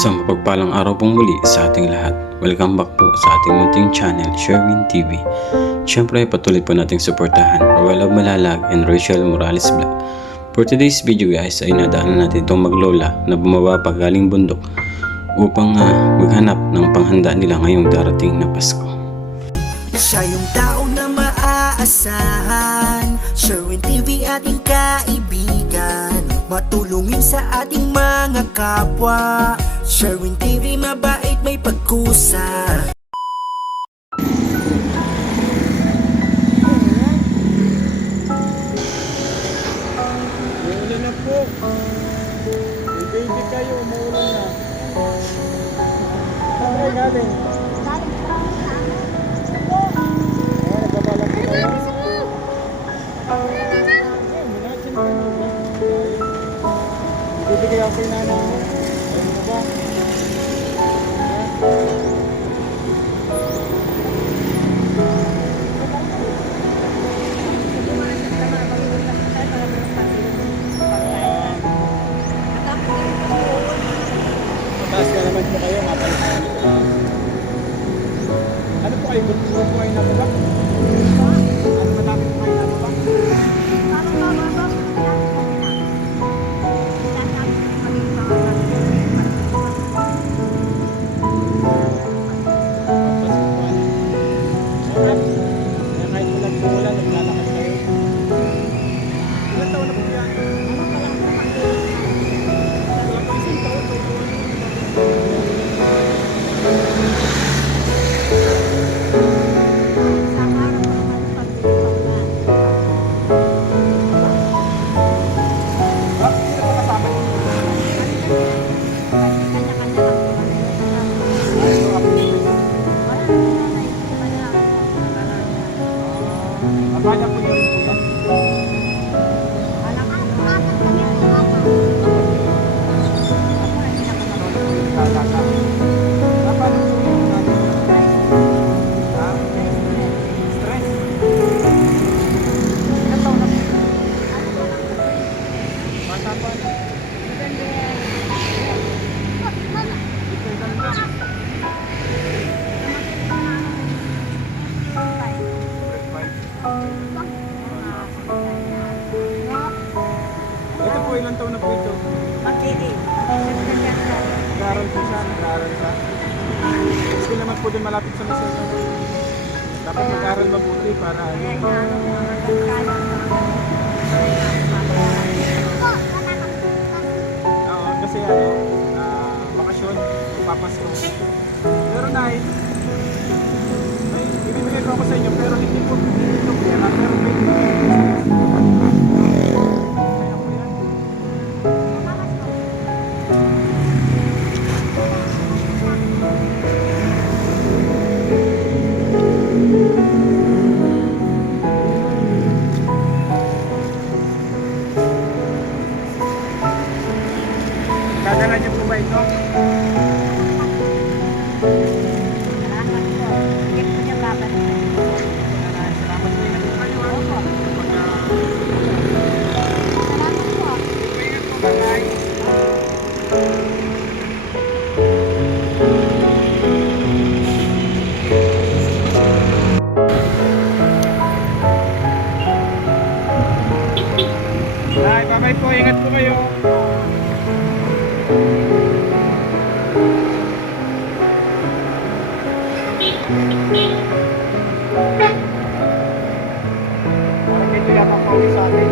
Isang mapagpalang araw pong muli sa ating lahat. Welcome back po sa ating munting channel, Sherwin TV. Siyempre, patuloy po nating suportahan Ruel of Malalag and Rachel Morales Vlog. For today's video guys, ay nadaanan natin itong maglola na bumaba pa galing bundok upang maghanap ng panghanda nila ngayong darating na Pasko. Siya yung tao na maaasahan, Sherwin TV ating kaibigan, matulungin sa ating mga kapwa. Sherwin TV mabait, may pagkusa. Umuulan na po. May baby kayo, umuulan na. Saan kayo galing? Nagbabalak po kayo? Minachin ka mo ba? Ibibigay ako kay nanay mo. Ayaw mo ba? Mataas ka naman po kayo, mapalitan. Ano po kayo? Gusto po kayo na ba? Ano malapit po kayo na ba? Kahit walang bulan, naglalakad kayo. Ilan taon na po yan? Wala pang isang taon. Abaya po yun po yan. Dapat po yung stress. Ilan taon na po? Bata pa na. Ito po, ilang taon na po ito? Nag-aaral po siya, nag-aaral siya. Gusto naman po din malapit sa mesa. Dapat mag-aaral mabuti para oo, kasi bakasyon, papasko. Pero nay, may ibibigay ko ako sa inyo, pero hindi po ito pera, pero may dadala niyo po ba ito? Salamat po na po kayo. Ingat po ba tayo? Bye-bye po, ingat po kayo. Parang medyo yata pauwi sa atin.